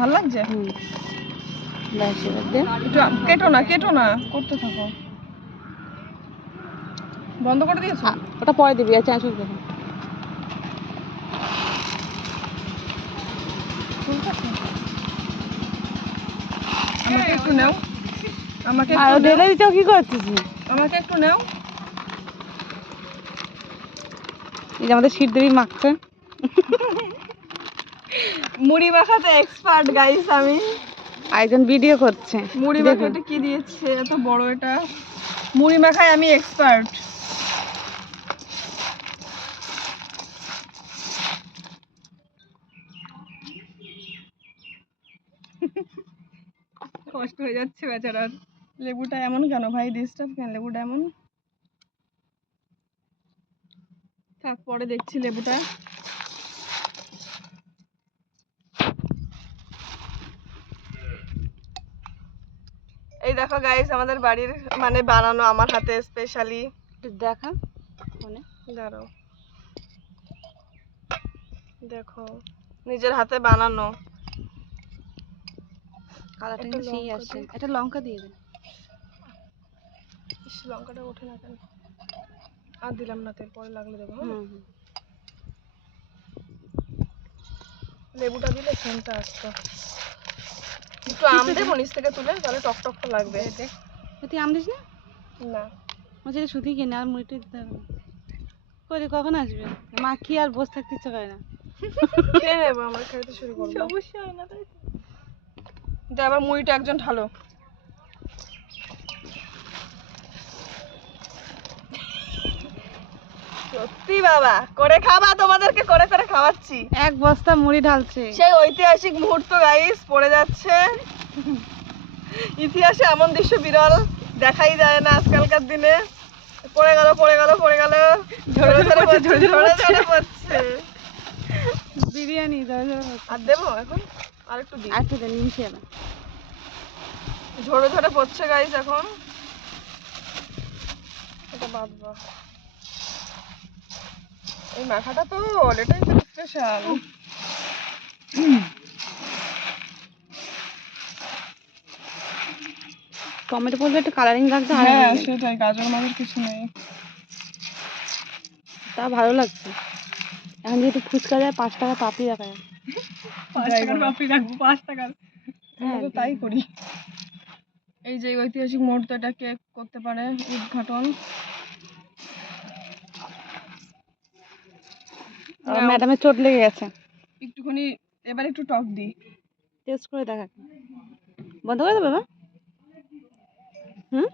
ভালো লাগছে? কেটো না করতে থাকো। বন্ধ করে দিয়েছো? ওটা পরে দিবি। আচ্ছা আসুন দেখুন। আমাকে একটু নাও। আর ঢেলে দিতে কি করছিস? আমাকে একটু নাও। এই যে আমাদের শীত দেবী মাখছে। মুড়ি মাখাতে এক্সপার্ট গাইস আমি। একজন ভিডিও করছে। মুড়ি মাখাতে কি দিয়েছে এত বড় এটা? মুড়ি মাখায় আমি এক্সপার্ট। কষ্ট হয়ে যাচ্ছে বেচারার। লেবুটা এমন কেন ভাই? ডিস্টার্ব কেন লেবুটা এমন? থাক পরে দেখছি লেবুটা। এই দেখো গাইস আমাদের বাড়ির মানে বানানো আমার হাতে স্পেশালি। দেখা ফোনে দাঁড়াও, দেখো নিজের হাতে বানানো। কালারটা কিন্তু সেই আসছে। একটা লঙ্কা দিয়ে দে। লঙ্কাটা ওঠে না কেন? আর দিলাম না, তেল পরে লাগলে দেবো। লেবুটা দিলে সেন্টটা আসতো। একটু আম দেবো নিচ থেকে তুলে, তাহলে টক টকটা লাগবে। তুই আম দিস না? না বলছি শুধু কিনে আর মুড়িটা দিতে হবে না। করি কখন আসবে? মা কি আর বসে থাকতে ইচ্ছে করে না। খেয়ে নেবো, আমরা খেতে শুরু করবো। সমস্যা হয় না তাই তো। আবার মুড়িটা একজন ঢালো। সত্যি বাবা, করে খাবা, তোমাদেরকে করে করে খাওয়াচ্ছি। এক বস্তা মুড়ি ঢালছে। সেই ঐতিহাসিক মুহূর্ত গাইস পড়ে যাচ্ছে। ইতিহাসে এমন দৃশ্য বিরল, দেখাই যায় না আজকালকার দিনে। পড়ে গেল ঝরে পড়ছে। বিরিয়ানি আর দেবো এখন? আর একটু দিই। একটু দেন মিশিয়ে না। ঝরে পড়ছে গাইস এখন। এটা বাঁধবো। এই মাখাটা তো এটাই তো স্পেশাল। টমেটো পড়লে একটু কালারিং লাগতো। হ্যাঁ সেটাই, গাজর মাজর কিছু নেই। তা ভালো লাগছে। এখন যেহেতু ফুচকা যায় 5 টাকা পাপড়ি রাখা যায়। 5 টাকার পাপড়ি রাখবো? 5 টাকার? আমরা তো তাই করি। এই যে ঐতিহাসিক মুহূর্ত, এটা কে করতে পারে উদ্ঘাটন? ম্যাডামের চোট লেগে গেছে। একটুখানি এবার একটু টক দিই। টেস্ট করে দেখা। বন্ধ করে দেবে? হুম।